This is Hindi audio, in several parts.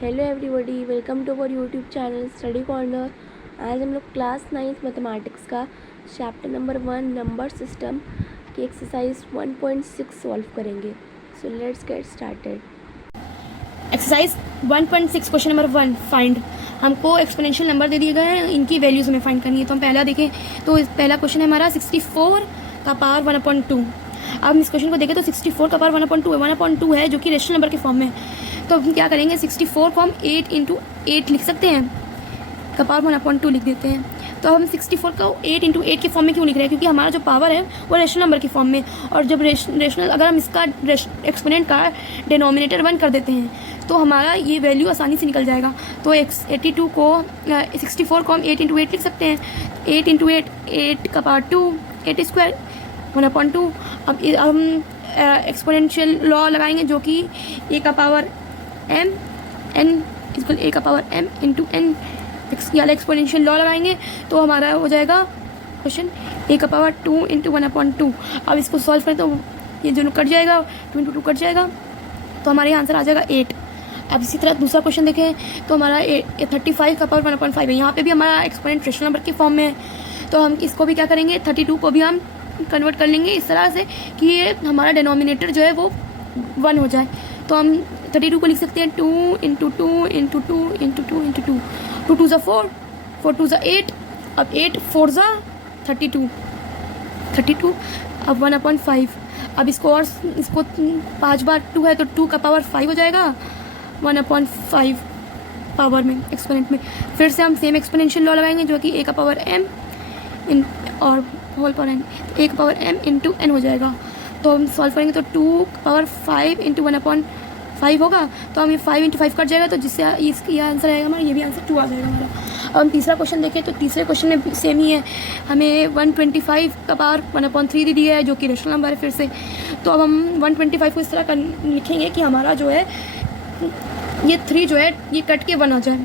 Hello everybody, welcome to our YouTube channel study corner. आज हम लोग क्लास 9th मैथमेटिक्स का चैप्टर नंबर 1 नंबर सिस्टम की एक्सरसाइज 1.6 सॉल्व करेंगे। So let's get started. Exercise 1.6 question number 1 find. हमको एक्सपोनेंशियल नंबर दे दिए गए हैं, इनकी वैल्यूज़ हमें फाइंड करनी है। तो हम पहला देखें तो पहला क्वेश्चन है हमारा 64 का पावर 1/2। अब हम इस क्वेश्चन को देखें तो 64 का पावर 1/2 है, 1/2 है जो कि रेशनल नंबर के फॉर्म में है। तो हम क्या करेंगे, 64 को हम 8 × 8 लिख सकते हैं, का पावर 1/2 लिख देते हैं। तो हम 64 को 8 × 8 के फॉर्म में क्यों लिख रहे हैं, क्योंकि हमारा जो पावर है वो रेशनल नंबर के फॉर्म में, और जब रेशनल अगर हम इसका एक्सपोनेंट का डिनोमिनेटर 1 कर देते हैं तो हमारा ये वैल्यू आसानी से निकल जाएगा। तो 82 को 64 को हम 8 × 8 लिख सकते हैं। 8 × 8 8 का पावर 2, 8 स्क्वायर 1/2। अब हम एक्सपोनेंशियल लॉ लगाएंगे जो कि a का power m n equal a का पावर m × n वाला एक्सपोनेंशियल लॉ लगाएंगे तो हमारा हो जाएगा क्वेश्चन a का पावर 2 × 1/2। अब इसको सॉल्व करें तो ये दोनों कट जाएगा, 2 × 2 कट जाएगा, तो हमारे आंसर आ जाएगा 8। अब इसी तरह दूसरा क्वेश्चन देखें तो हमारा 35 का पावर 1/5 है। यहाँ पे भी हमारा एक्सपोनेंट रेशनल नंबर के फॉर्म में है, तो हम इसको भी क्या करेंगे, 32 को भी हम कन्वर्ट कर लेंगे इस तरह से कि ये हमारा डिनोमिनेटर जो है वो 1 हो जाए। तो हम 32 को लिख सकते हैं 2 × 2 × 2 × 2 × 2 2 2 ज़ा 4, 4 2 ज़ा 8, अब 8 4 ज़ा 32, अब 1/5। अब इसको 5 बार 2 है तो 2 का पावर 5 हो जाएगा 1/5 पावर में एक्सपोनेंट में। फिर से हम सेम एक्सपोनेंशियल लॉ लगाएंगे जो कि a का पावर m इन और होल पावर n, a का पावर m × n हो जाएगा। तो हम सॉल्व करेंगे तो 2 का पावर 5 × 1/5 होगा, तो हम ये 5 × 5 कट जाएगा, तो जिससे ये आंसर आएगा हमारा, ये भी आंसर 2 आ जाएगा हमारा। अब हम तीसरा क्वेश्चन देखें तो तीसरे क्वेश्चन में सेम ही है, हमें 125 का पावर 1/3 दे दिया है जो कि रेशनल नंबर है फिर से। तो अब हम 125 को इस तरह लिखेंगे कि हमारा जो है ये 3 जो है ये कट के 1 आ जाए।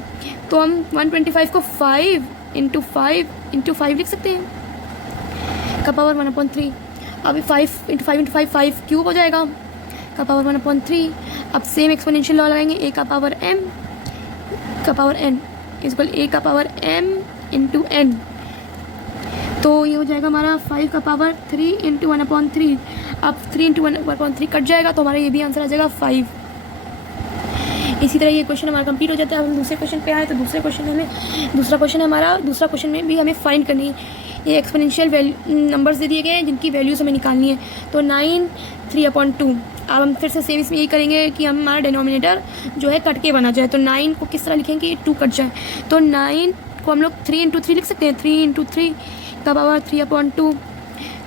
तो हम 125 को 5 × 5 × 5 लिख सकते हैं, का पावर 1/3। अभी 5 × 5 × 5 5 क्यूब हो जाएगा, का पावर 1/3। अब सेम एक्सपोनेंशियल लॉ लगाएंगे, a का पावर m का पावर n इक्वल a का पावर m × n। तो ये हो जाएगा हमारा 5 का पावर 3 × 1/3। अब 3 × 1/3 कट जाएगा, तो हमारा ये भी आंसर आ जाएगा 5। इसी तरह ये क्वेश्चन हमारा कंप्लीट हो जाता है। अब हम दूसरे क्वेश्चन पे आए तो दूसरा क्वेश्चन में भी हमें फाइंड करनी है। ये एक्सपोनेंशियल नंबर्स दे दिए गए हैं जिनकी वैल्यूज हमें निकालनी है। तो 9 3/2। अब हम फिर से सेम इसमें यही करेंगे कि हमारा डिनोमिनेटर जो है कट के बना जाए। तो 9 को किस तरह लिखेंगे, 2 कट जाए, तो 9 को हम लोग 3 × 3 लिख सकते हैं, 3 × 3 का पावर 3/2,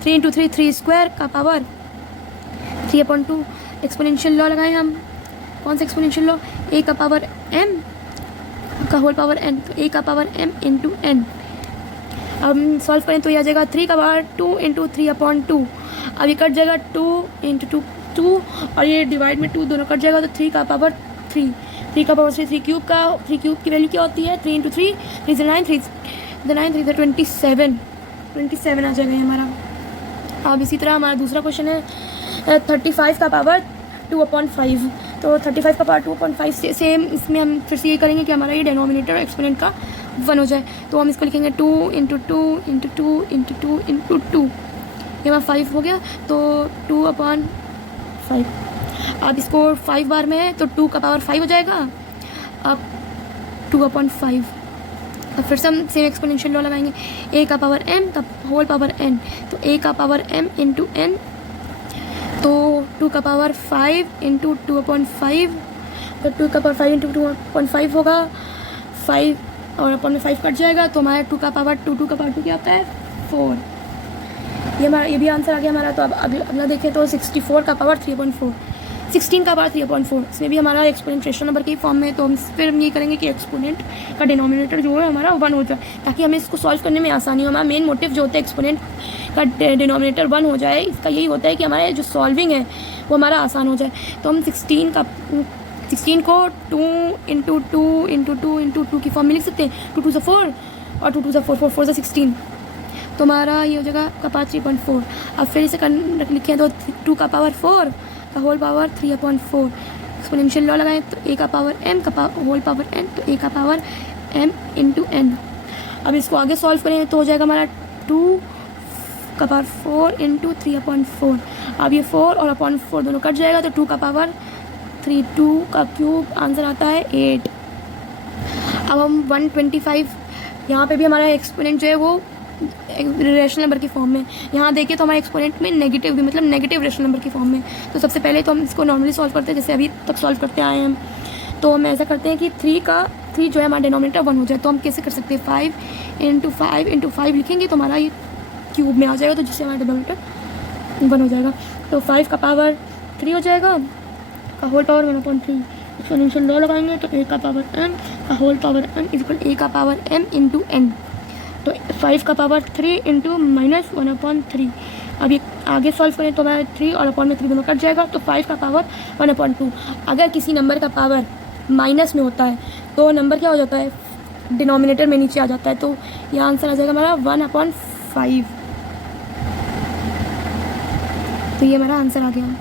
3 × 3 3 स्क्वायर का पावर 3/2। एक्सपोनेंशियल लॉ लगाएं हम, कौन सा एक्सपोनेंशियल लॉ, a का पावर m का होल पावर n, तो a का पावर m × n। अब सॉल्व करें तो ये आ जाएगा 3 का पावर 2 × 3/2। अब ये कट जाएगा 2 × 2 2, और ये डिवाइड में 2 दोनों कट जाएगा, तो 3 का पावर 3, 3 का पावर 3 क्यूब की वैल्यू क्या होती है, 3 × 3 3 9 3 9 3 27 आ जाएगा हमारा। अब इसी तरह हमारा दूसरा क्वेश्चन है 35 का पावर 2/5। तो 35 का पावर 2/5 से सेम इसमें हम फिर से ये करेंगे कि हमारा ये डिनोमिनेटर एक्सपोनेंट का 1 हो जाए। तो हम इसको लिखेंगे 2 × 2 × 2 × 2 × 2, ये हमारा 5 हो गया, तो 2/5। अब इसको 5 बार में है तो 2 का पावर 5 हो जाएगा, अब 2/5। अब फिर से हम सेम एक्सपोनेंशियल लॉ लगाएंगे, a का पावर m का होल पावर n, तो a का पावर m × n, तो 2 का पावर 5 × 2/5, तो 2 का पावर 5 × 2/5 होगा, 5 और अपन में 5 कट जाएगा, तो हमारा 2 का पावर 2 का पावर 2 क्या होता है, 4। ये भी आंसर आ गया हमारा। तो अब अगला देखें तो 64 का पावर 3/4, 16 का पावर 3/4, इसमें भी हमारा एक्सपोनेंट रेशनल नंबर के फॉर्म में। तो हम फिर ये करेंगे कि एक्सपोनेंट का डिनोमिनेटर जो है हमारा 1 हो जाए, ताकि हमें इसको सॉल्व करने में आसानी हो। हमारा मेन मोटिव जो होता है एक्सपोनेंट का डिनोमिनेटर 1 हो जाए, इसका यही होता है कि हमारे जो सॉल्विंग है वो हमारा आसान हो जाए। तो हम 16 को 2 × 2 × 2 × 2 की फॉर्म में लिख सकते हैं, 2 2 ज़ा 4 और 2 2 ज़ा 4 4 4 ज़ा 16, तो हमारा ये हो जाएगा का पावर 3/4। अब फिर इसे लिखें तो 2 का पावर 4 का होल पावर 3/4, एक्सपोनेंशियल लॉ लगाएं तो a का पावर m का होल पावर n, तो a का पावर m इंटू n। अब इसको आगे सॉल्व करें तो हो जाएगा हमारा 2 का पावर 4 इंटू 3/4। अब ये 4 और अपॉन 4 दोनों कट जाएगा तो 2 का पावर 3, 2 का क्यूब आंसर आता है 8। अब हम 125 यहाँ पे भी हमारा एक्सपोनेंट जो है वो रेशनल नंबर की फॉर्म में, यहाँ देखिए तो हमारे एक्सपोनेंट में नेगेटिव भी, मतलब नेगेटिव रेशनल नंबर की फॉर्म में। तो सबसे पहले तो हम इसको नॉर्मली सॉल्व करते हैं, जैसे अभी तक सॉल्व करते आए हैं हम। तो हम ऐसा करते हैं कि 3 जो है हमारा डिनोमिनेटर 1 हो जाए। तो हम कैसे कर सकते हैं, 5 इंटू 5 लिखेंगे तो हमारा ये क्यूब में आ जाएगा, तो जिससे हमारा डिनोमिनेटर 1 हो जाएगा। तो 5 का पावर 3 हो जाएगा, का होल पावर 1/3। एक्सपोनेंशियल लॉ लगाएंगे तो a का पावर m का whole power n equal a का पावर m इंटू n। तो 5 का पावर 3 इंटू माइनस 1/3। अब ये आगे सॉल्व करें तो हमारा 3 और अपॉन में 3 दोनों कट जाएगा, तो 5 का पावर 1/2। अगर किसी नंबर का पावर माइनस में होता है तो नंबर क्या हो जाता है, डिनोमिनेटर में नीचे आ जाता है। तो यह आंसर आ जाएगा हमारा 1/5। तो ये हमारा आंसर आ गया।